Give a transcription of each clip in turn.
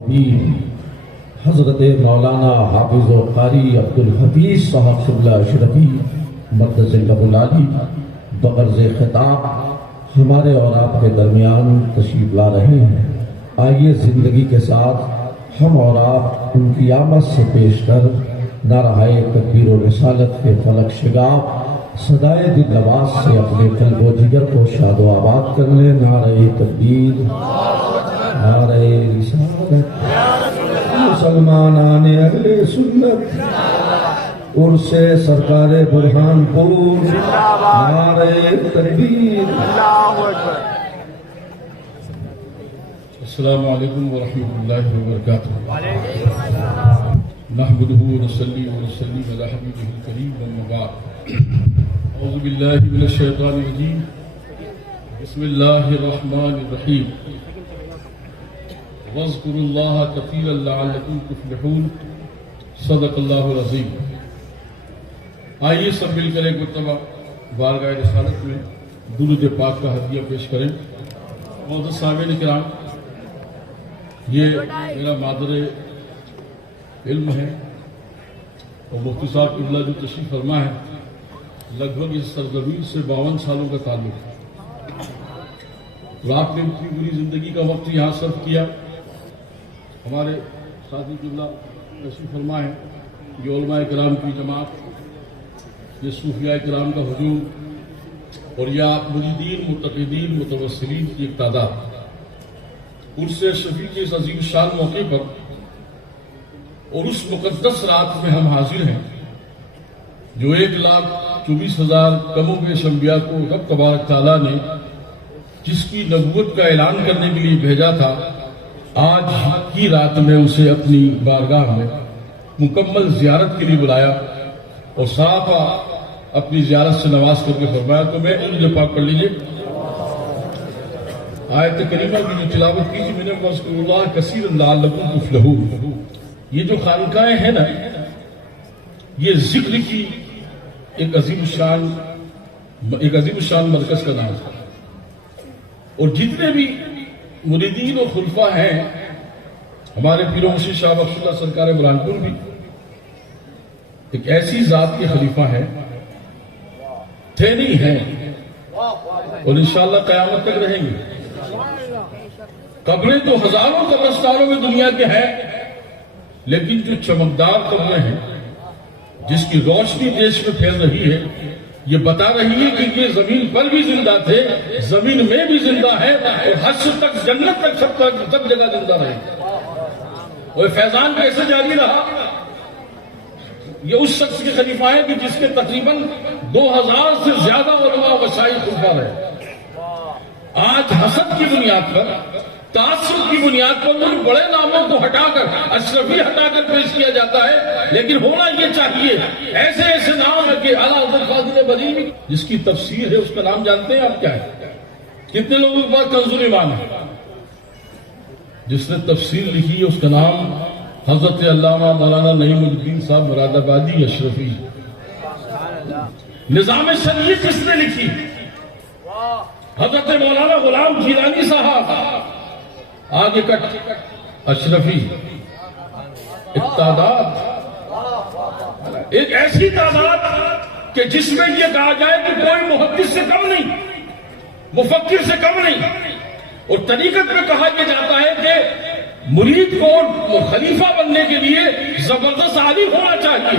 حضرت مولانا حافظ و قاری عبدالحفیظ صاحب قبلہ اشرفی مقدس العالی بغرض خطاب ہمارے اور آپ کے درمیان تشریف لا رہے ہیں۔ آئیے زندگی کے ساتھ ہم اور آپ ان کی آمد سے پیش کر نعرہ تکبیر و رسالت کے فلک شگاف صدائے دل نواز سے اپنے قلب و جگر کو شاد و آباد کر لیں۔ نعرہ تکبیر، نعرہ رسالت، مسلمانان اہل سنت، عرس سرکار برہان پور، نعرہ تکبیر۔ السلام علیکم ورحمۃ اللہ وبرکاتہ۔ نحمده ونصلي ونسلم على حبيبه الكريم وأما بعد، أعوذ بالله من الشيطان الرجيم، بسم الله الرحمن الرحيم، واذكروا الله كثيرا لعلكم تفلحون، صدق اللہ العظیم۔ آئیے سب مل کر ایک مرتبہ بارگاہ رسالت میں درود پاک کا ہدیہ پیش کریں۔ معزز سامعین کرام، یہ میرا مادر علم ہے اور مفتی صاحب قبلہ جو تشریف فرما ہے، لگ بھگ اس سرزمین سے 52 سالوں کا تعلق ہے اور آپ نے اتنی پوری زندگی کا وقت یہاں صرف کیا۔ ہمارے ساتھی قبلہ تشریف فرما ہے، یہ علماء کرام کی جماعت، یہ صوفیاء کرام کا ہجوم اور یا مریدین، متقدین، متوسلین کی ایک تعداد، عرس شفیع کے اس عظیم شان موقع پر اور اس مقدس رات میں ہم حاضر ہیں جو 1,24,000 کم و بیش انبیاء کو رب تبارک تعالیٰ نے جس کی نبوت کا اعلان کرنے کے لیے بھیجا تھا، آج کی رات میں اسے اپنی بارگاہ میں مکمل زیارت کے لیے بلایا اور صاف اپنی زیارت سے نواز کر کے فرمایا۔ تو میں درود پاک پڑھ لیجیے۔ آیت کریمہ کی جو تلاوت کی میں نے واذکروا اللہ کثیرا لعلکم تفلحون، یہ جو خانقاہیں ہیں نا، یہ ذکر کی ایک عظیم شان مرکز کا نام ہے اور جتنے بھی مریدین و خلفاء ہیں، ہمارے پیر و مرشد شاہ بخش اللہ سرکار برہان پور بھی ایک ایسی ذات کے خلیفہ ہیں، تھے نہیں ہیں اور انشاءاللہ قیامت تک رہیں گے۔ قبریں تو ہزاروں قبرستانوں میں دنیا کے ہیں، لیکن جو چمکدار قبریں ہیں جس کی روشنی دیش میں پھیل رہی ہے، یہ بتا رہی ہے کہ یہ زمین پر بھی زندہ تھے، زمین میں بھی زندہ ہے اور حشر تک، جنت تک، سب جگہ زندہ رہے۔ اور فیضان کیسے جاری رہا؟ یہ اس شخص کے خلیفہ ہیں کہ جس کے تقریباً 2000 سے زیادہ علماء و مشائخ خلفاء رہے۔ آج حسد کی بنیاد پر، تعصب کی بنیاد پر ان بڑے ناموں کو ہٹا کر، اشرفی ہٹا کر پیش کیا جاتا ہے، لیکن ہونا یہ چاہیے ایسے ایسے نام ہے کہ اعلیٰ حضرت فاضل بریلوی جس کی تفسیر ہے، اس کا نام جانتے ہیں آپ کیا ہے؟ کتنے لوگوں کے پاس کنز الایمان ہے؟ جس نے تفسیر لکھی ہے اس کا نام حضرت علامہ مولانا نعیم الدین صاحب مراد آبادی اشرفی۔ نظام شریعت کس نے لکھی؟ حضرت مولانا غلام جیلانی صاحب۔ آگے کٹ اشرفی، ایک تعداد، ایک ایسی تعداد کہ جس میں یہ کہا جائے کہ کوئی محدث سے کم نہیں، مفکر سے کم نہیں، اور طریقت میں کہا یہ جاتا ہے کہ مرید کو خلیفہ بننے کے لیے زبردست عالم ہونا چاہیے،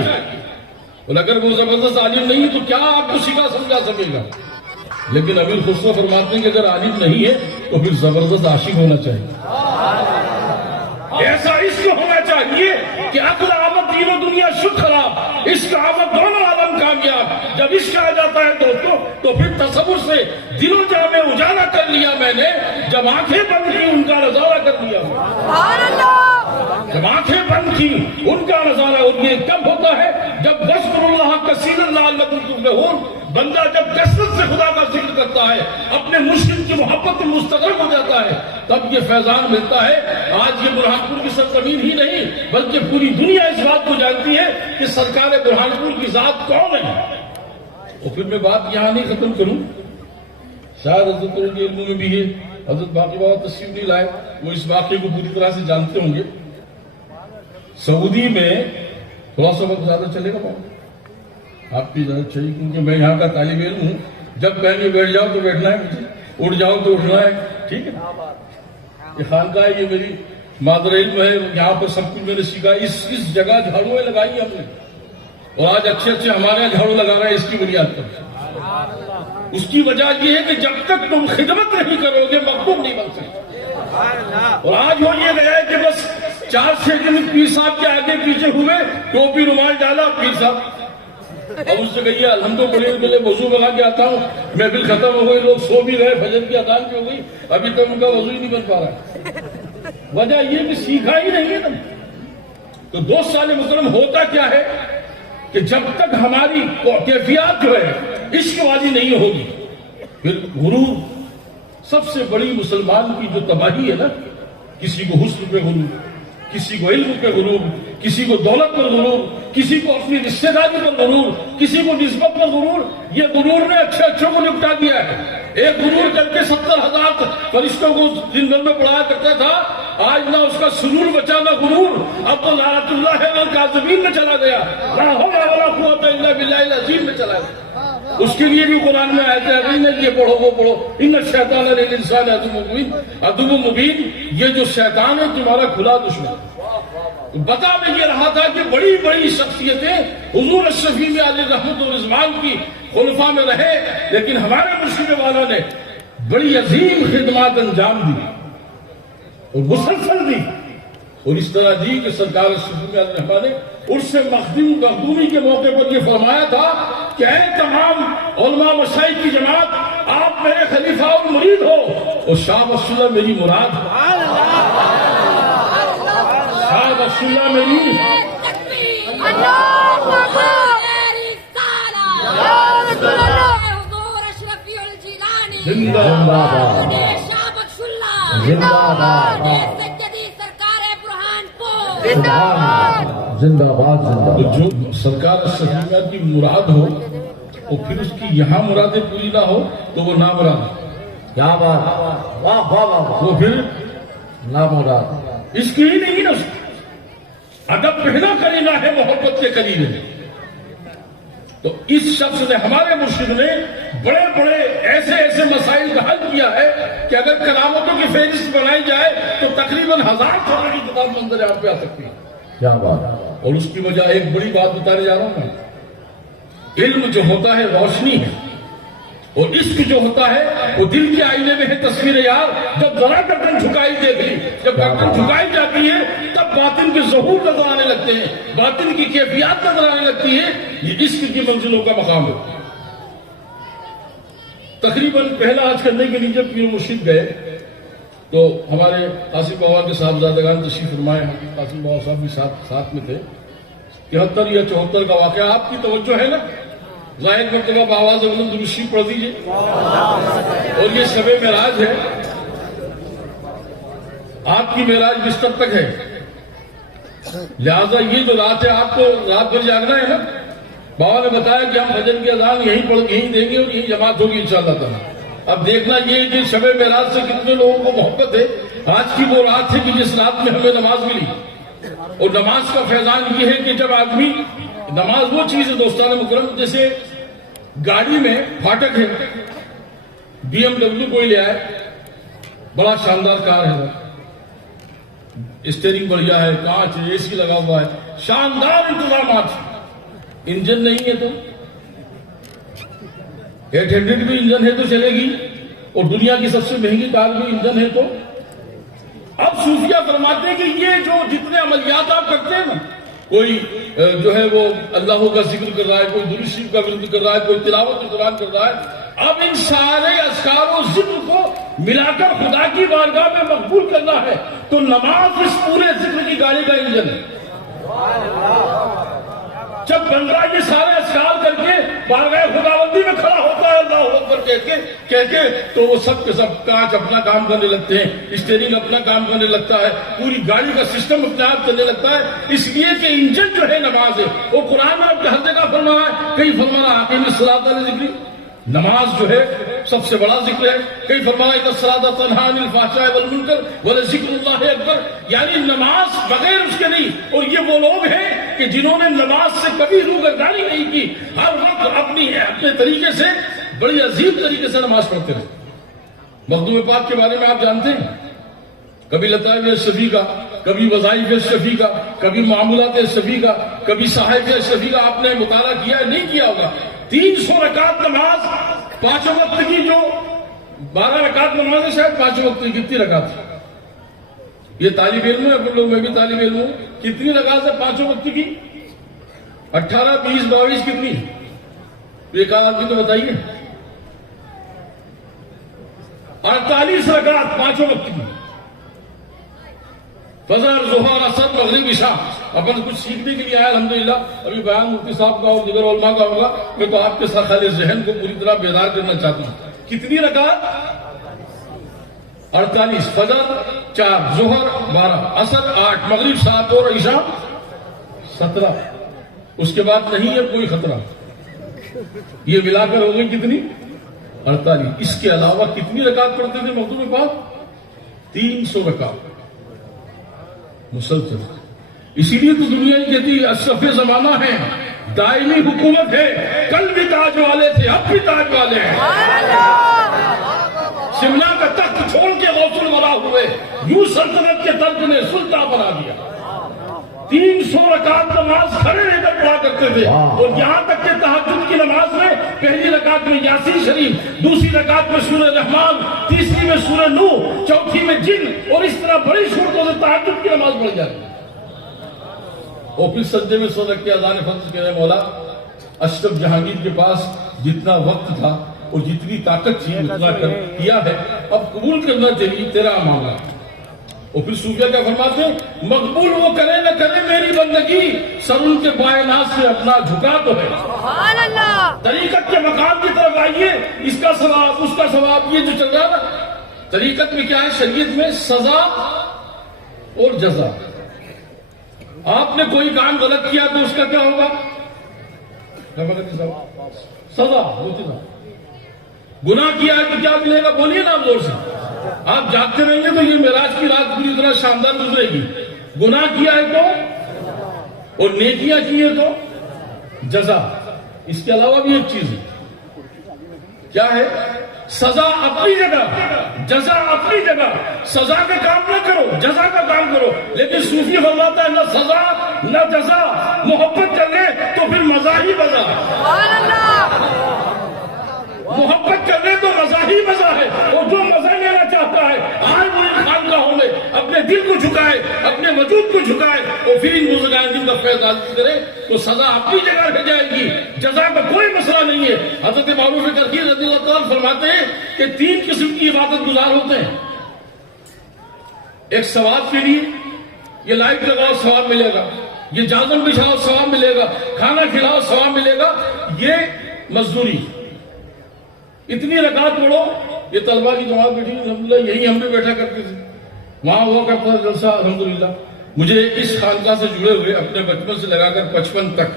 اور اگر وہ زبردست عالم نہیں تو کیا آپ کو سکھا سمجھا سکے گا؟ لیکن امیر خسرو فرماتے ہیں کہ اگر عالم نہیں ہے تو پھر زبردست عاشق ہونا چاہیے، ایسا عشق ہونا چاہیے کہ عقل آمد دین و دنیا شد خراب، عشق آمد دونوں عالم کامیاب۔ جب عشق آ جاتا ہے دوستوں تو پھر تصور سے دل و جاں میں اجالا کر لیا میں نے، جب آنکھیں بند کی ان کا نظارہ کر لیا، جب آنکھیں بند کی ان کا نظارہ۔ اور یہ کب ہوتا ہے؟ جب واذکروا اللہ کثیرا لعلکم تفلحون، بندہ جب کثرت سے خدا کا ذکر کرتا ہے، اپنے مشکل کی محبت میں مستغرق ہو جاتا ہے، تب یہ فیضان ملتا ہے۔ آج یہ برہان پور کی سرزمین ہی نہیں بلکہ پوری دنیا اس بات کو جانتی ہے کہ سرکار برہان پور کی ذات کون ہے۔ اور پھر میں بات یہاں نہیں ختم کروں، شاید حضرت کے علم میں بھی ہے، حضرت باقی بابا تشریف نہیں لائے، وہ اس واقعے کو پوری طرح سے جانتے ہوں گے. سعودی میں تھوڑا سا وقت زیادہ چلے گا بابا، آپ کی اجازت چاہیے کیونکہ میں یہاں کا طالب علم ہوں. جب کہیں گے بیٹھ جاؤ تو بیٹھنا ہے، مجھے اٹھ جاؤ تو اٹھنا ہے. ٹھیک ہے، یہ خانقاہ ہے، یہ میری مادر علم ہے. یہاں پر سب کچھ میں نے سیکھا. اس جگہ جھاڑویں لگائی ہم نے، اور آج اچھے ہمارے یہاں جھاڑو لگا رہے ہیں اس کی بنیاد پر. اس کی وجہ یہ ہے کہ جب تک تم خدمت نہیں کرو گے مقبول نہیں بن سکتے. اور آج ہو یہ گیا ہے کہ بس 4 سیکنڈ پیر صاحب کے آگے پیچھے ہوئے، ٹوپی رومال ڈالا پیر صاحب، اب اس سے کہیے الحمدللہ وضو بنا کے آتا ہوں، محفل ختم ہو گئی، لوگ سو بھی گئے، فجر کی اذان بھی ہو گئی، ابھی تک ان کا وضو ہی نہیں بن پا رہا. وجہ یہ کہ سیکھا ہی نہیں ہے نا. تو دوست سال محترم، ہوتا کیا ہے کہ جب تک ہماری کیفیات جو ہے عشق والی نہیں ہوگی، پھر غرور سب سے بڑی مسلمان کی جو تباہی ہے نا، کسی کو حسن پہ غرور، کسی کو علم پہ غرور، کسی کو دولت پر غرور، کسی کو اپنی رشتہ داری پر غرور، کسی کو نسبت پر غرور. یہ غرور نے اچھے کو نپٹا دیا ہے. ایک غرور کر کے 70,000 فرشتوں کو دن بھر میں پڑھایا کرتا تھا، آج نہ اس کا سرور بچا نہ غرور. اب تو لعنت اللہ الکاذبین میں چلا گیا، لا حول ولا قوت الا باللہ العظیم میں چلا گیا. اس کے لیے بھی قرآن میں آیت ہے نہیں، یہ پڑھو وہ پڑھو، ان الشیطان للانسان عدو مبین. یہ جو شیطان ہے تمہارا کھلا دشمن. بتا میں یہ رہا تھا کہ بڑی بڑی شخصیتیں حضور الشفیع علیہ رحمت و رضوان کی خلفاء میں رہے، لیکن ہمارے مرشد والا نے بڑی عظیم خدمات انجام دی اور مسلسل دی. اور اس طرح دی کہ سرکار الشفیع علیہ رحمت نے عرس مخدومی کے موقع پر یہ فرمایا تھا کہ اے تمام علماء مشائخ کی جماعت، آپ میرے خلیفہ اور مرید ہو، اور شاہ ولی اللہ میری مراد ہے. شاہ ولی اللہ میری زندہ باد، زندہ باد، زندہ باد، زندہ. جو سرکار الشفیع کی مراد ہو اور پھر اس کی یہاں مرادیں پوری نہ ہو تو وہ نامراد. کیا بات، واہ واہ واہ، وہ پھر نامراد. اس کی ہی نہیں نا. ادب پہلا کرینا ہے محبت کے قریب ہے. تو اس شخص نے، ہمارے مرشد نے بڑے بڑے ایسے ایسے مسائل کا حل کیا ہے کہ اگر کرامتوں کی فہرست بنائی جائے تو تقریباً 1000 سال کی کتاب منظر آپ پہ آ سکتی ہے. کیا بات. اور اس کی وجہ ایک بڑی بات بتانے جا رہا ہوں میں. علم جو ہوتا ہے روشنی ہے، اور عشق جو ہوتا ہے وہ دل کے آئینے میں ہے تصویر یار. جب ذرا گردن جھکائی دیکھی، جب گردن جھکائی جاتی ہے تب باطن کے ظہور نظر آنے لگتے ہیں، باطن کی کیفیات نظر آنے لگتی ہے. یہ عشق کی منزلوں کا مقام ہے. تقریباً پہلا حج کرنے کے لیے جب پیر مرشد گئے تو ہمارے قاسم بابا کے صاحبزادگان تشریف فرمائے، قاسم بابا صاحب بھی ساتھ میں تھے. 73 یا 74 کا واقعہ. آپ کی توجہ ہے نا، ظاہر مرتبہ بآواز بلند درود شریف پڑھ دیجیے. اور یہ شب معراج ہے، آپ کی معراج بستر تک ہے، لہذا یہ جو رات ہے آپ کو رات بھر جاگنا ہے نا. بابا نے بتایا کہ ہم فجر کی اذان یہیں دیں گے اور یہیں جماعت ہوگی انشاءاللہ تعالی. اب دیکھنا یہ ہے کہ شب معراج سے کتنے لوگوں کو محبت ہے. آج کی وہ رات ہے کہ جس رات میں ہمیں نماز ملی. اور نماز کا فیضان یہ ہے کہ جب آدمی، نماز وہ چیز ہے دوستان مکرم، جیسے گاڑی میں پھاٹک ہے، BMW کوئی لے آئے، بڑا شاندار کار ہے، اسٹیئرنگ بڑھیا ہے، کانچ ہے، AC لگا ہوا ہے، شاندار انتظامات. انجن نہیں ہے تو 800 بھی انجن ہے تو چلے گی، اور دنیا کی سب سے مہنگی کار بھی انجن ہے تو. اب صوفیہ فرماتے ہیں کہ یہ جو جتنے عملیات آپ کرتے ہیں نا، کوئی جو ہے وہ اللہ کا ذکر کر رہا ہے، کوئی درود شریف کا ورد کر رہا ہے، کوئی تلاوت قرآن کر رہا ہے، اب ان سارے اذکار و ذکر کو ملا کر خدا کی بارگاہ میں مقبول کرنا ہے. تو نماز اس پورے ذکر کی گاڑی کا انجن ہے. جب بندہ یہ سارے اذکار کر کے بارگاہ خداوندی میں کھڑا ہوتا ہے اللہ اکبر کہہ کے تو وہ سب کے سب کانچ اپنا کام کرنے لگتے ہیں، اسٹیئرنگ اپنا کام کرنے لگتا ہے، پوری گاڑی کا سسٹم اپنے آپ کرنے لگتا ہے. اس لیے کہ انجن جو ہے نماز ہے. وہ قرآن میں آپ کے ہر جگہ فرمایا ہے، کہیں فرمانا اقیم الصلاۃ علی ذکری، نماز جو ہے سب سے بڑا ذکر ہے. کئی فرمایا کہ الصلاۃ تنہی عن الفحشاء والمنکر ولذکر اللہ اکبر، یعنی نماز بغیر اس کے نہیں. اور یہ وہ لوگ ہیں کہ جنہوں نے نماز سے کبھی روگردانی نہیں کی، ہر وقت اپنے طریقے سے بڑی عظیم طریقے سے نماز پڑھتے رہے. مخدوم پاک کے بارے میں آپ جانتے ہیں، کبھی لطائف اشرفی کا، کبھی وظائف اشرفی کا، کبھی معمولات اشرفی کا، کبھی صحائف اشرفی کا آپ نے مطالعہ کیا ہے؟ نہیں کیا ہوگا. 300 رکعت نماز 5 وقت کی، جو 12 رکعت نماز ہے شاید 5 وقت کی، کتنی رکعت ہے؟ یہ طالب علم ہے اپنے لوگ، میں بھی طالب علم ہوں. کتنی رکعت ہے 5 وقت کی؟ 18 20 22 کتنی؟ ایک آدمی تو بتائیے. 48 رکعت 5 وقت کی، فجر ظہر عصر مغرب عشاء. اپن کچھ سیکھنے کے لیے آیا الحمدللہ. ابھی بیان مفتی صاحب کا اور دیگر علماء کا ہوگا. میں تو آپ کے ساخل ذہن کو پوری طرح بیدار کرنا چاہتا ہوں. کتنی رکعت؟ 48. فجر 4، ظہر 12، عصر 8، مغرب 7 اور عشاء 17. اس کے بعد نہیں ہے کوئی خطرہ. یہ ملا کر ہو گئی کتنی؟ 48. اس کے علاوہ کتنی رکعت پڑھتے تھے مخدوم پاک؟ 300 رکعت مسلسل. اسی لیے تو دنیا ہی کہتی ہے اشرف زمانہ ہے، دائمی حکومت ہے. کل بھی تاج والے تھے، اب بھی تاج والے ہیں. شملہ کا تخت چھوڑ کے غوث الورا ہوئے، یوں سلطنت کے ترک نے سلطان بنا دیا. 300 رکعت نماز کھڑے رہ کر پڑھا کرتے تھے. اور یہاں تک کہ تہجد کی نماز میں پہلی رکعت میں یاسین شریف، دوسری رکعت میں سورہ رحمان، تیسری میں سورہ نوح، چوتھی میں جن، اور اس طرح بڑی صورتوں سے تہجد کی نماز پڑھی جاتی. اور پھر سجدے میں سو رکھ کے اذان فجر کہہ رہے مولا اشرف جہانگیر کے پاس جتنا وقت تھا اور جتنی طاقت تھی اتنا کیا ہے، اب قبول کرنا چاہیے تیرا معاملہ. اور پھر صوفیہ کیا فرماتے ہیں؟ مقبول وہ کرے نہ کرے میری بندگی، سر ان کے بائنات سے اپنا جھکا تو ہے. سبحان اللہ. طریقت کے مقام کی طرف آئیے، اس کا ثواب اس کا ثواب، یہ جو چل رہا نا طریقت میں کیا ہے؟ شریعت میں سزا اور جزا. آپ نے کوئی کام غلط کیا تو اس کا کیا ہوگا؟ سزا. گناہ کیا ہے تو کیا ملے گا؟ بولیے نا آپ زور سے. آپ جاگتے رہیں گے تو یہ معراج کی رات پوری طرح شاندار گزرے گی. گناہ کیا ہے تو، اور نیکیاں کی ہے تو جزا. اس کے علاوہ بھی ایک چیز ہے، کیا ہے؟ سزا اپنی جگہ، جزا اپنی جگہ. سزا کا کام نہ کرو، جزا کا کام کرو. لیکن صوفی فرماتا ہے نہ سزا نہ جزا، محبت کر لے تو پھر مزہ ہی مزہ. محبت کر لے تو مزہ ہی مزہ ہے. اور جو مزہ لینا چاہتا ہے آج وہ ان خانقاہوں میں اپنے دل کو جھکائے، اپنے وجود کو جھکائے اور پھر ان بزرگان کا فیض حاصل کرے تو سزا اپنی جگہ رہ جائے گی. جزا کا کوئی مسئلہ نہیں ہے. حضرت معروف کرخی رضی اللہ تعالیٰ فرماتے ہیں کہ 3 قسم کی عبادت گزار ہوتے ہیں. ایک ثواب کے لیے، یہ لائٹ لگاؤ ثواب ملے گا، یہ جازم بچھاؤ ثواب ملے گا، کھانا کھلاؤ ثواب ملے گا، یہ مزدوری. اتنی رکعت پڑھو. یہ طلبہ کی جماعت بیٹھی الحمدللہ، یہی ہم بھی بیٹھا کرتے تھے، وہاں ہوا کرتا تھا جلسہ الحمدللہ. مجھے اس خانقاہ سے جڑے ہوئے اپنے بچپن سے لگا کر 55 تک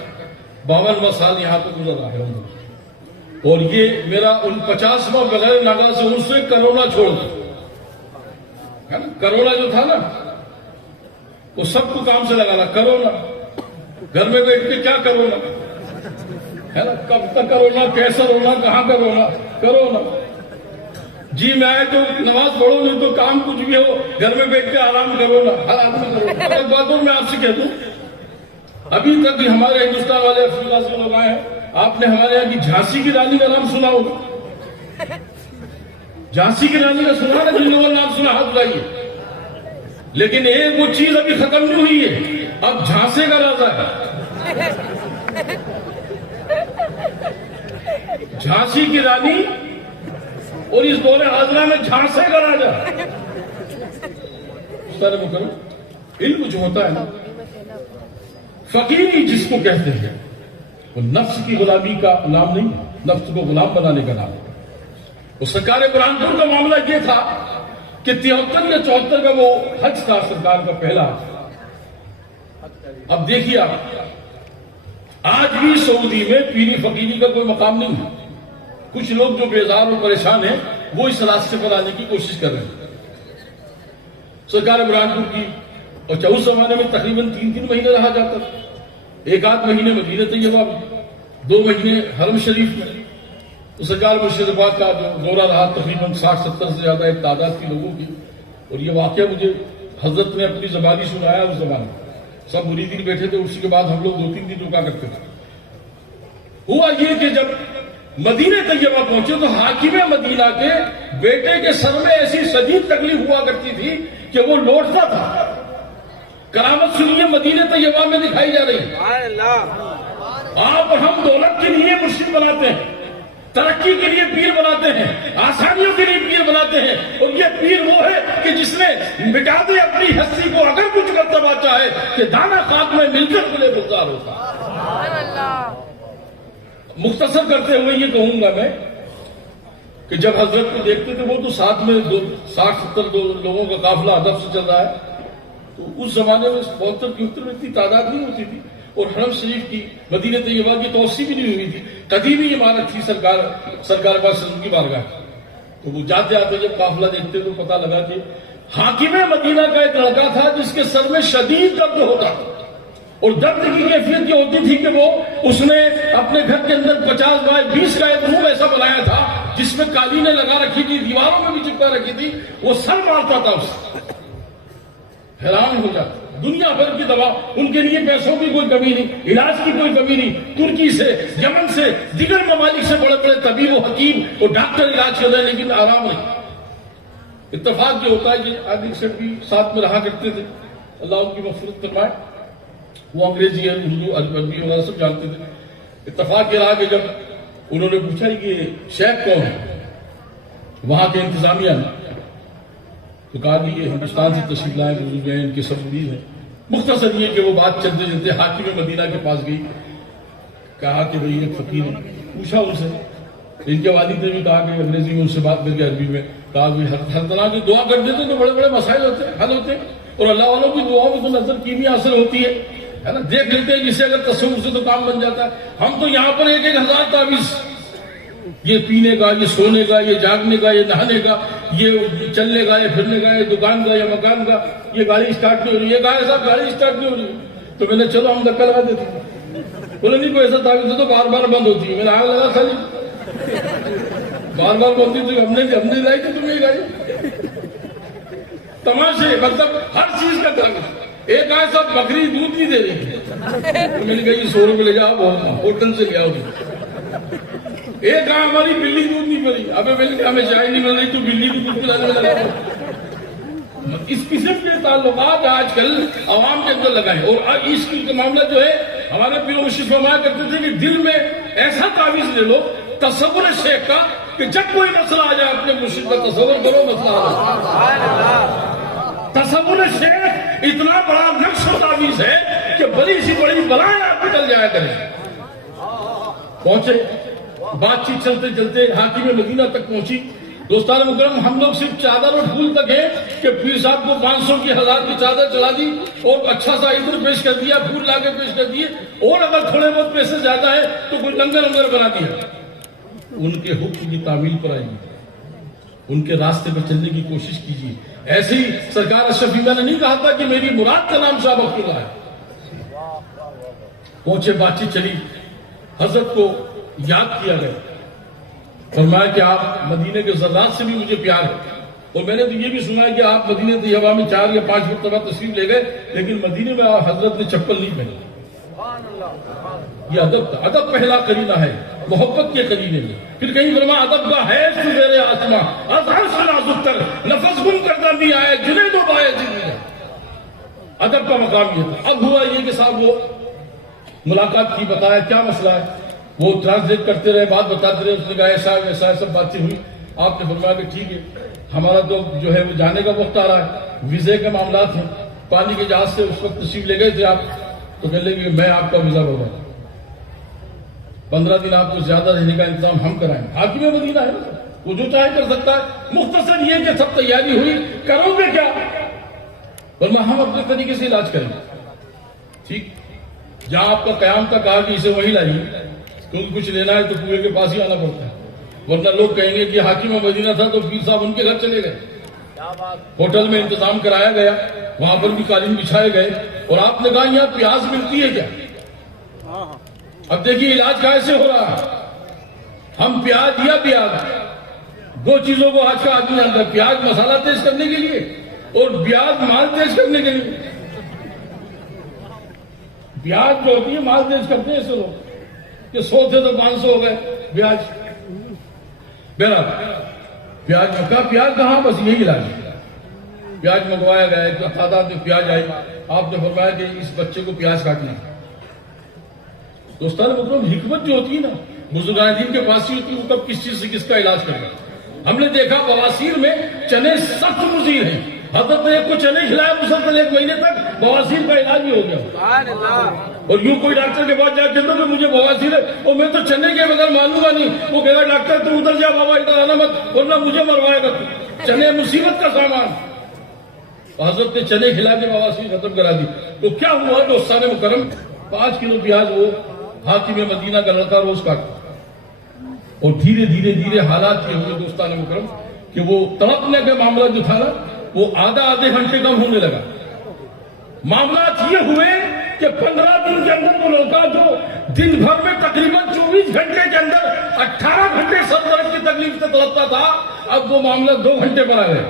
52واں سال یہاں پہ گزرا ہے الحمدللہ. اور یہ میرا 49واں بغیر ناگا سے اس سے کرونا چھوڑ دیا. کرونا جو تھا نا وہ سب کو کام سے لگا رہا. کرونا گھر میں بیٹھ کے کیا کرونا ہے نا، کب تک کرونا، کیسا رونا، کہاں کا رونا، کرونا. جی میں آئے تو نماز پڑھو، نہیں تو کام کچھ بھی ہو گھر میں بیٹھ کے آرام کرو نا. ہر آدمی کرو. ایک بات اور میں آپ سے کہہ دوں، ابھی تک بھی ہمارے ہندوستان والے افریقہ سے لوگ آئے ہیں. آپ نے ہمارے یہاں کی جھانسی کی رانی کا نام سنا ہوگا. جھانسی کی رانی کا سنا نا؟ جن لوگوں نے نام سنا ہاتھ اٹھائیے. لیکن ایک وہ چیز ابھی ختم نہیں ہوئی ہے، اب جھانسے کا راجا ہے. جھانسی کی رانی اور اس دور حاضرہ میں جھانسے کا راجا. اس طرح وہ کرو. علم جو ہوتا ہے نا، فقیری جس کو کہتے ہیں، وہ نفس کی غلامی کا نام نہیں، نفس کو غلام بنانے کا نام ہے. وہ سرکار قرآن پور کا معاملہ یہ تھا کہ 73 یا 74 کا وہ حج تھا سرکار کا پہلا. اب دیکھیے آپ، آج بھی سعودی میں پیری فقیری کا کوئی مقام نہیں ہے. کچھ لوگ جو بیزار اور پریشان ہیں وہ اس راستے پر آنے کی کوشش کر رہے ہیں. سرکار برہان پور کی اور اس زمانے میں تقریباً 3 مہینے رہا جاتا تھا. 1 مہینے مدینہ طیبہ میں، 2 مہینے حرم شریف میں. تو سرکار مرشد آباد کا جو دورہ رہا تقریباً 60-70 سے زیادہ ایک تعداد کی لوگوں کی. اور یہ واقعہ مجھے حضرت نے اپنی زبانی سنایا اس زمانے میں. سب مریدین بیٹھے تھے، اسی کے بعد ہم لوگ 2-3 دن رکا کرتے تھے. ہوا یہ کہ جب مدینہ طیبہ پہنچے تو حاکم مدینہ کے بیٹے کے سر میں ایسی شدید تکلیف ہوا کرتی تھی کہ وہ لوٹتا تھا. کرامت سنیے مدینہ طیبہ میں دکھائی جا رہی ہے. آپ اور ہم دولت کے لیے مرشد بناتے ہیں، ترقی کے لیے پیر بناتے ہیں، آسانیوں کے لیے پیر بناتے ہیں. اور یہ پیر وہ ہے کہ جس نے مٹا دے اپنی ہستی کو اگر کچھ مرتبہ چاہے کہ دانا خاک میں مل کر ملے گزار ہوتا. مختصر کرتے ہوئے یہ کہوں گا میں کہ جب حضرت کو دیکھتے تھے وہ تو ساتھ میں 60-70 لوگوں کا قافلہ ادب سے چل رہا ہے. تو اس زمانے میں 72-73 میں اتنی تعداد نہیں ہوتی تھی اور حرم شریف کی مدینہ طیبہ کی توسیع بھی نہیں ہوئی تھی. قدیمی عمارت تھی سرکار پاک صلی اللہ علیہ وسلم کی بارگاہ. تو وہ جاتے آتے جب قافلہ دیکھتے تو پتہ لگا کہ حاکم مدینہ کا ایک لڑکا تھا جس کے سر میں شدید درد ہوتا تھا. اور درد کی کیفیت یہ ہوتی تھی کہ وہ اس نے اپنے گھر کے اندر 50x20 کا ایک روم ایسا بنایا تھا جس میں قالینیں لگا رکھی تھی، دیواروں میں بھی چپکا رکھی تھی. وہ سر مارتا تھا اس سے. حیران ہو جاتا. دنیا بھر کی دوا، ان کے لیے پیسوں کی کوئی کمی نہیں، علاج کی کوئی کمی نہیں. ترکی سے، یمن سے، دیگر ممالک سے بڑے بڑے طبیب و حکیم اور ڈاکٹر علاج کر رہے ہیں لیکن آرام نہیں. اتفاق یہ ہوتا ہے کہ عادل سیٹ بھی ساتھ میں رہا کرتے تھے، اللہ ان کی مغفرت فرمائے. وہ انگریزی ہے، اردو، عربی وغیرہ سب جانتے تھے. اتفاق یہ رہا کہ جب انہوں نے پوچھا کہ شیخ کون ہے وہاں کے انتظامیہ نے، تو کہا کہ یہ ہندوستان سے تشریف لائے بزرگ ہیں، ان کے سب مرید ہیں. مختصر یہ کہ وہ بات چلتے چلتے حاکم مدینہ کے پاس گئی. کہا کہ بھئی ایک فقیر ہے. پوچھا ان سے، ان کے والد نے بھی کہا کہ انگریزی میں ان سے بات کر کے عربی میں کہا کہ ہر طرح کی دعا کر دیتے تو بڑے بڑے مسائل ہوتے ہیں، حل ہوتے ہیں. اور اللہ والوں کی دعاؤں میں تو نظر کیمیا حاصل ہوتی ہے نا. دیکھ لیتے ہیں جسے اگر تصور سے تو کام بن جاتا ہے. ہم تو یہاں پر 1,000 تعویذ، یہ پینے کا، یہ سونے کا، یہ جاگنے کا، یہ نہانے کا، یہ چلنے کا، یہ پھرنے کا، یہ دکان کا، یہ مکان کا، یہ گاڑی اسٹارٹ نہیں ہو رہی. یہ کہا ہے صاحب گاڑی اسٹارٹ نہیں ہو رہی. تو میں نے چلو ہم دھکا لگا دیتے ہیں. بولے نہیں کوئی ایسا تعویذ ہے تو بار بار بند ہوتی ہے. میں نے آگ لگا خالی بار بار بند ہوتی تو ہم نے لائی تھی تمہیں یہ گاڑی. تماشے مطلب ہر چیز کا تعویذ. ایک آئے صاحب بکری دودھ نہیں دے رہی، میں نے کہا یہ 100 روپے لے جاؤ ہوٹل سے لے آؤ. ایک آئے ہماری بلی دودھ نہیں پڑی. ابھی میں نے کہا ہمیں چائے نہیں مل رہی تو بلی بھی دودھ پلانے لگا. اس قسم کے تعلقات آج کل عوام کے اندر لگائیں. اور اس کا معاملہ جو ہے ہمارے پیر مرشد فرمایا کرتے تھے کہ دل میں ایسا تعویذ لے لو تصور شیخ کا کہ جب کوئی مسئلہ آ جائے اپنے مرشد کا تصور کرو مسئلہ آ جائے. تصور شیخ اتنا بڑا نقش و تعویذ ہے کہ بڑی سی بڑی بلائیں آپ کو ٹل جایا کریں. پہنچے، بات چیت چلتے چلتے حاکم مدینہ تک پہنچی. دوستان مکرم، ہم لوگ صرف چادر اور پھول تک ہیں کہ پیر صاحب کو 500 کی 1000 کی چادر چلا دی اور اچھا سا عطر پیش کر دیا، پھول لا کے پیش کر دیے، اور اگر تھوڑے بہت پیسے زیادہ ہے تو کوئی لنگر بنا دیا. ان کے حکم کی تعمیل پر آئیے، ان کے راستے پر چلنے کی کوشش کیجیے. ایسے ہی سرکار اشرف نے نہیں کہا تھا کہ میری مراد کا نام شاہ بخت اللہ ہے. پہنچے، بات چیت چلی، حضرت کو یاد کیا گیا. فرمایا کہ آپ مدینے کے ذرات سے بھی مجھے پیار ہے. اور میں نے تو یہ بھی سنا ہے کہ آپ مدینے طیبہ میں 4 یا 5 مرتبہ تشریف لے گئے لیکن مدینے میں حضرت نے چپل نہیں پہنی. یہ ادب تھا. ادب پہلا قرینہ ہے محبت کے قرینے میں. پھر کہیں فرمایا ادب کا ہے سویرے آسماں اظہر سے نازک تر نفس گم کرتا نہیں آئے جنہیں تو پائے جنہیں. ادب کا مقام یہ تھا. اب ہوا یہ کہ صاحب وہ ملاقات کی، بتایا کیا مسئلہ ہے، وہ ٹرانسلیٹ کرتے رہے، بات بتاتے رہے. اس نے کہا ایسا ویسا سب باتیں ہوئی. آپ نے فرمایا کہ ٹھیک ہے، ہمارا تو جو ہے وہ جانے کا وقت آ رہا ہے، ویزے کے معاملات ہیں. پانی کے جہاز سے اس وقت تشریف لے گئے تھے آپ، تو کہنے لگے میں آپ کا ویزا ہوگا 15 دن آپ کو زیادہ رہنے کا انتظام ہم کرائیں. حاکم مدینہ ہے، وہ جو چاہے کر سکتا ہے. مختصر یہ کہ سب تیاری ہوئی، کرو گے کیا؟ فرمایا ہم اپنے طریقے سے علاج کریں گے. ٹھیک، جہاں آپ کا قیام تھا کہا کہ اسے وہیں لائیے کیونکہ کچھ لینا ہے تو کنویں کے پاس ہی آنا پڑتا ہے. ورنہ لوگ کہیں گے کہ حاکم مدینہ تھا تو پیر صاحب ان کے گھر چلے گئے. ہوٹل میں انتظام کرایا گیا, وہاں پر بھی قالین بچھائے گئے, اور آپ نے کہا یہاں پیاز ملتی ہے کیا؟ اب دیکھیے علاج کیسے ہو رہا ہے. ہم پیاز یا پیاز دو چیزوں کو آج کا آدمی جانتا ہے, پیاز مسالہ تیز کرنے کے لیے اور پیاز مال تیز کرنے کے لیے. پیاز جو ہوتی ہے مال تیز کرتے ہیں ایسے لوگ کہ 100 تھے تو 500 ہو گئے پیاز. بہرحال پیاز مکا, پیاز کہاں, بس یہی علاج ہے. پیاز منگوایا گیا, ایک تعداد میں پیاز آئی, آپ نے فرمایا کہ اس بچے کو پیاز کاٹنا ہے. دوستان محترم, حکمت جو ہوتی ہے نا بزرگان دین کے پاس ہی ہوتی ہے, وہ کب کس چیز سے کس کا علاج کرنا. ہم نے دیکھا بواسیر میں چنے سخت مضر ہیں, حضرت نے ایک کو چنے کھلایا مسلسل 1 مہینے تک, بواسیر کا علاج بھی ہو گیا. اور یوں کوئی ڈاکٹر کے پاس جا کے کہتا کہ مجھے بواسیر ہے, اور میں تو چنے کے بغیر مانوں گا نہیں, وہ کہے گا ڈاکٹر تو ادھر جا بابا, ادھر آنا مت ورنہ مجھے مروائے گا. چنے مصیبت کا سامان. حضرت نے چنے کھلا کے بواسیر ختم کرا دی. تو کیا ہوا دوستان مکرم, 5 کلو پیاز وہ حاکم مدینہ کا لڑکا روز کاٹتا, اور دھیرے دھیرے دھیرے حالات یہ ہوئے دوستان مکرم کہ وہ تڑپنے کا معاملہ جو تھا نا وہ آدھے گھنٹے کم ہونے لگا. معاملات یہ ہوئے کہ 15 دن کے اندر وہ لڑکا جو دن بھر میں تقریباً 24 گھنٹے کے اندر 18 گھنٹے سر درد کی تکلیف سے تڑپتا تھا, اب وہ معاملہ 2 گھنٹے پر آ گئے.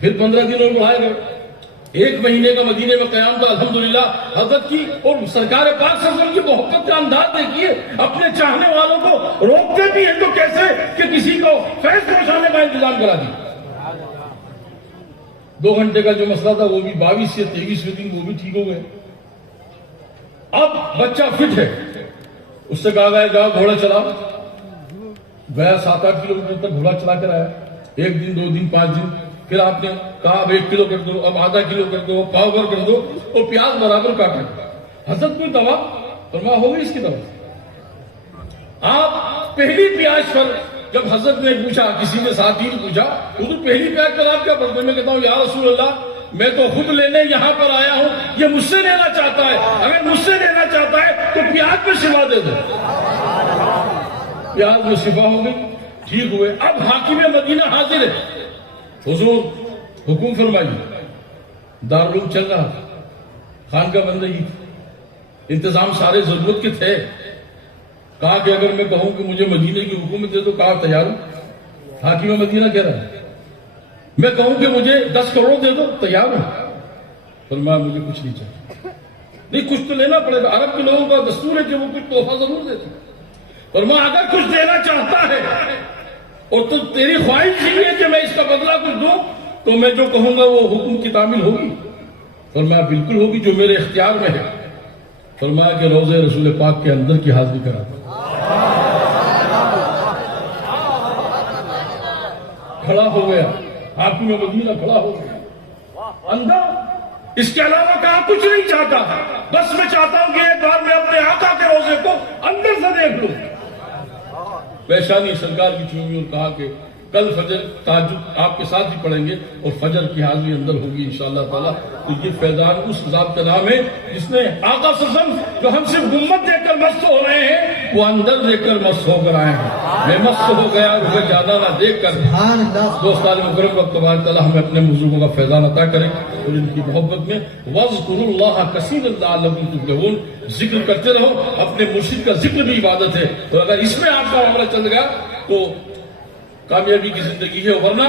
پھر 15 دن اور بڑھائے گئے. 1 مہینے کا مدینے میں قیام تھا الحمدللہ حضرت کی, اور سرکار پاک صلی اللہ علیہ وسلم کی محبت کا انداز دیکھیے, اپنے چاہنے والوں کو روکتے بھی ہیں تو کیسے کہ کسی کو فیض پہنچانے کا انتظام کرا دی. 2 گھنٹے کا جو مسئلہ تھا وہ بھی 22 سے 23ویں دن وہ بھی ٹھیک ہو گئے. اب بچہ فٹ ہے, اس سے کہا گیا جاؤ گھوڑا چلاؤ. گیا 7-8 کلومیٹر تک گھوڑا چلا کر آیا. 1 دن 2 دن 5 دن, پھر آپ نے کہا اب 1 کلو کر دو, اب آدھا کلو کر دو, پاؤ بھر کر دو, اور پیاز برابر کاٹا. حضرت کوئی دوا فرما ہو گئی اس کی دوا. آپ پہلی پیاز پر جب حضرت نے پوچھا, کسی نے ساتھی نے پوچھا حضور پہلی پیاز پر آپ کیا پڑھتے ہیں؟ میں کہتا ہوں یا رسول اللہ میں تو خود لینے یہاں پر آیا ہوں, یہ مجھ سے لینا چاہتا ہے, اگر مجھ سے لینا چاہتا ہے تو پیاز پہ شفا دے دو. پیاز میں شفا ہو گئی, ٹھیک ہوئے. اب حاکم مدینہ حاضر ہے, حضور حکم فرمائیے. دارالعلوم چل رہا تھا, خان کا بندگی, انتظام سارے ضرورت کے تھے. کہا کہ اگر میں کہوں کہ مجھے مدینے کی حکومت دے دو, کہا تیار ہوں. حاکم مدینہ کہہ رہا ہے میں کہوں کہ مجھے 10 کروڑ دے دو, تیار ہوں. فرمایا مجھے کچھ نہیں چاہیے. نہیں کچھ تو لینا پڑے گا, عرب کے لوگوں کا دستور ہے کہ وہ کچھ تحفہ ضرور دیتے. فرمایا اگر کچھ دینا چاہتا ہے اور تو تیری خواہش یہ ہے کہ میں اس کا بدلہ کچھ دوں تو میں جو کہوں گا وہ حکم کی تعمیل ہوگی. فرمایا بالکل ہوگی, جو میرے اختیار میں ہے. فرمایا کہ روضہ رسول پاک کے اندر کی حاضری کرا. کھڑا ہو گیا حاکم مدینہ, کھڑا ہو گیا اندر. اس کے علاوہ کہا کچھ نہیں چاہتا, بس میں چاہتا ہوں کہ ایک بار میں اپنے آقا کے روضے کو اندر سے دیکھ لوں. پیشانی سرکار کی چھوئی اور کہا کہ کل فجر تہجد آپ کے ساتھ ہی پڑھیں گے اور فجر کی حاضری اندر ہوگی انشاءاللہ تعالیٰ. تو یہ فیضان اس ذات کا نام ہے جس نے آقا صلی اللہ علیہ وسلم جو ہم صرف گمت دیکھ کر مست ہو رہے ہیں وہ اندر دیکھ کر مست ہو کر آئے ہیں. میں مست ہو گیا روح جانا نہ دیکھ کر. دوستان مکرم رب تبارک تعالیٰ ہمیں اپنے بزرگوں کا فیضان عطا کرے اور ان کی محبت میں وَاذْكُرُوا اللَّهَ كَثِيرًا لَعَلَّكُمْ تُفْلِحُونَ. ذکر کرتے رہو, اپنے مرشد کا ذکر بھی عبادت ہے, اور اگر اس میں آپ کا معاملہ چل گیا تو کامیابی کی زندگی ہے. ورنہ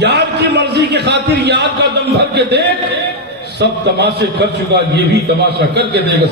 یاد کی مرضی کی خاطر یاد کا دم بھر کے دیکھ, سب تماشے کر چکا, یہ بھی تماشا کر کے دے گا.